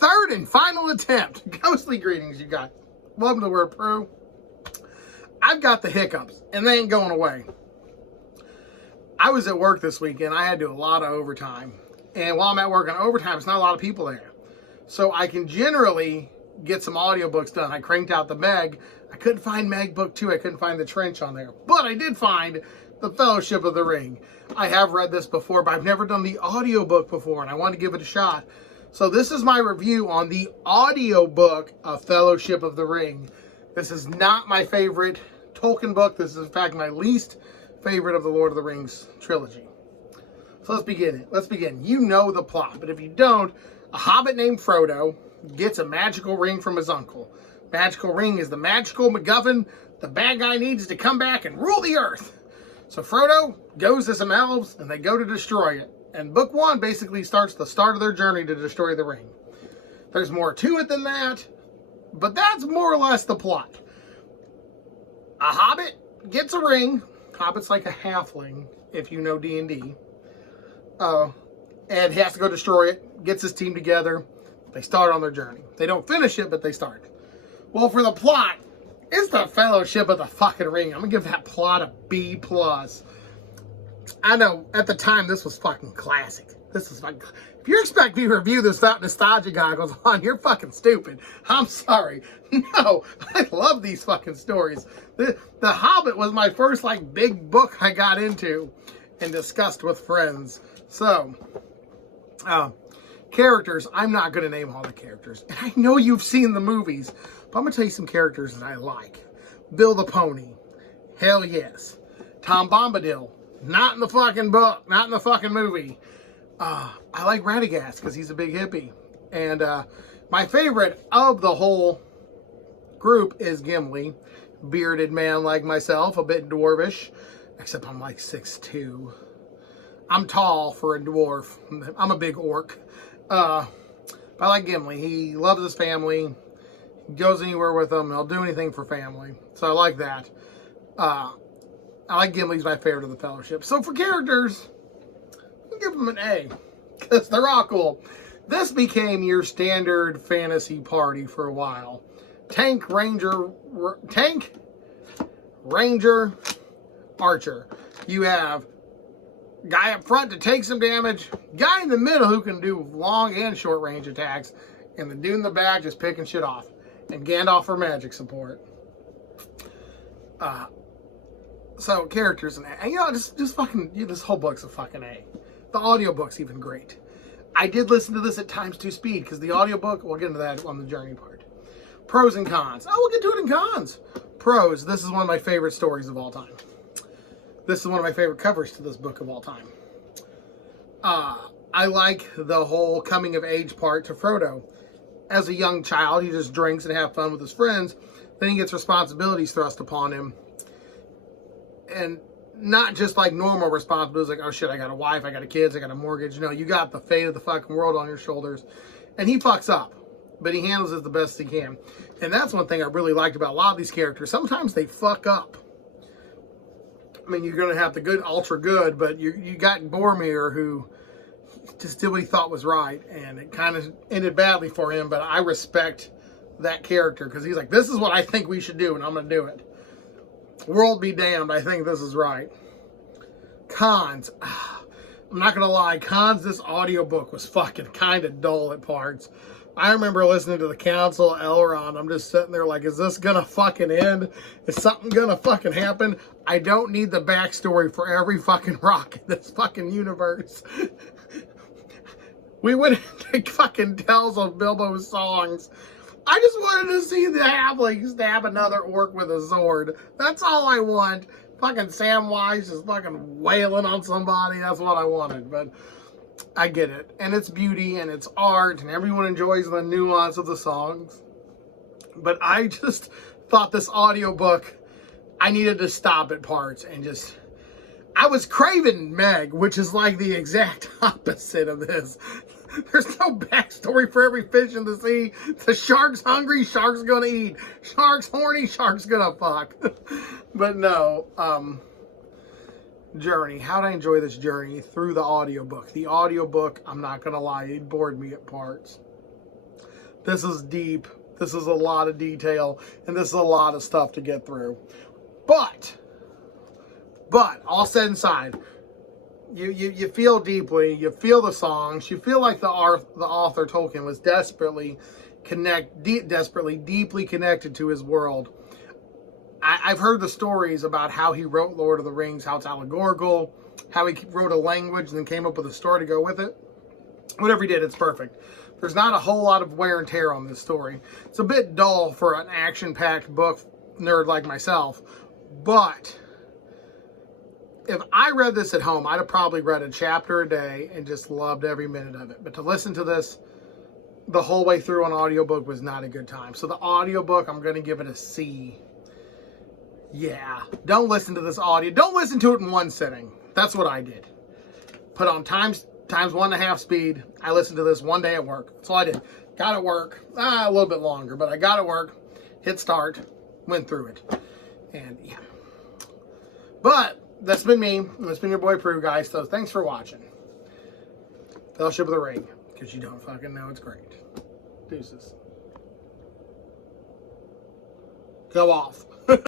third and final attempt. Ghostly greetings, you got. Welcome to the Word Pro. I've got the hiccups, and they ain't going away. I was at work this weekend. I had to do a lot of overtime. And while I'm at work on overtime, it's not a lot of people there. So I can generally get some audiobooks done. I cranked out the Meg. I couldn't find Meg Book 2. I couldn't find The Trench on there. But I did find The Fellowship of the Ring. I have read this before, but I've never done the audiobook before, and I wanted to give it a shot. So this is my review on the audiobook of Fellowship of the Ring. This is not my favorite Tolkien book. This is, in fact, my least favorite of the Lord of the Rings trilogy. So let's begin. You know the plot, but if you don't, a hobbit named Frodo gets a magical ring from his uncle. Magical ring is the magical MacGuffin the bad guy needs to come back and rule the earth. So Frodo goes to some elves, and they go to destroy it. And book 1 basically starts the start of their journey to destroy the ring. There's more to it than that, but that's more or less the plot. A hobbit gets a ring. Hobbit's like a halfling, if you know D&D. And he has to go destroy it, gets his team together. They start on their journey. They don't finish it, but they start. Well, for the plot, it's the Fellowship of the fucking Ring. I'm going to give that plot a B+. I know, at the time, this was fucking classic. This is fucking... If you expect me to review this without nostalgia goggles on, you're fucking stupid. I'm sorry. No, I love these fucking stories. The Hobbit was my first, like, big book I got into and discussed with friends. So, characters, I'm not going to name all the characters. And I know you've seen the movies, but I'm going to tell you some characters that I like. Bill the Pony. Hell yes. Tom Bombadil. Not in the fucking book. Not in the fucking movie. I like Radagast because he's a big hippie. And my favorite of the whole group is Gimli. Bearded man like myself. A bit dwarvish. Except I'm like 6'2". I'm tall for a dwarf. I'm a big orc. But I like Gimli. He loves his family. He goes anywhere with them. He'll do anything for family. So I like that. I like Gimli's my favorite of the Fellowship. So for characters, I'll give them an A. Because they're all cool. This became your standard fantasy party for a while. Tank, Ranger, Archer. You have guy up front to take some damage, guy in the middle who can do long and short range attacks, and the dude in the back just picking shit off. And Gandalf for magic support. So characters and you know, just fucking, this whole book's a fucking A. The audiobook's even great. I did listen to this at times 2 speed because the audiobook, we'll get into that on the journey part. Pros and cons. Oh, we'll get to it in cons. Pros, this is one of my favorite stories of all time. This is one of my favorite covers to this book of all time. I like the whole coming of age part to Frodo. As a young child, he just drinks and have fun with his friends. Then he gets responsibilities thrust upon him. And not just like normal responsibilities, like, oh shit, I got a wife, I got kids, I got a mortgage. No, you got the fate of the fucking world on your shoulders. And he fucks up, but he handles it the best he can. And that's one thing I really liked about a lot of these characters. Sometimes they fuck up. I mean, you're going to have the good, ultra good, but you got Boromir who just did what he thought was right. And it kind of ended badly for him, but I respect that character because he's like, this is what I think we should do, and I'm going to do it. World be damned, I think this is right. Cons. I'm not going to lie, cons, this audiobook was fucking kind of dull at parts. I remember listening to the Council of Elrond. I'm just sitting there like, is this going to fucking end? Is something going to fucking happen? I don't need the backstory for every fucking rock in this fucking universe. We went into fucking tells of Bilbo's songs. I just wanted to see the halfling stab another orc with a sword. That's all I want. Fucking Samwise is fucking wailing on somebody. That's what I wanted. But I get it. And it's beauty and it's art and everyone enjoys the nuance of the songs. But I just thought this audiobook, I needed to stop at parts and just... I was craving Meg, which is like the exact opposite of this. There's no backstory for every fish in the sea. The shark's hungry, shark's gonna eat. Shark's horny, shark's gonna fuck. But no, journey. How'd I enjoy this journey through the audiobook? The audiobook, I'm not gonna lie, it bored me at parts. This is deep. This is a lot of detail, and this is a lot of stuff to get through. But all said and aside, you feel deeply. You feel the songs. You feel like the author Tolkien was desperately deeply connected to his world. I've heard the stories about how he wrote Lord of the Rings, how it's allegorical, how he wrote a language and then came up with a story to go with it. Whatever he did, it's perfect. There's not a whole lot of wear and tear on this story. It's a bit dull for an action-packed book nerd like myself, but if I read this at home, I'd have probably read a chapter a day and just loved every minute of it. But to listen to this the whole way through on audiobook was not a good time. So the audiobook, I'm going to give it a C. Yeah, don't listen to this audio. Don't listen to it in one sitting. That's what I did. Put on times 1.5 speed. I listened to this one day at work. That's all I did. Got at work. A little bit longer, but I got at work. Hit start. Went through it. And yeah. But that's been me. That's been your boy Prue, guys. So thanks for watching. Fellowship of the Ring. Because you don't fucking know it's great. Deuces. Go off.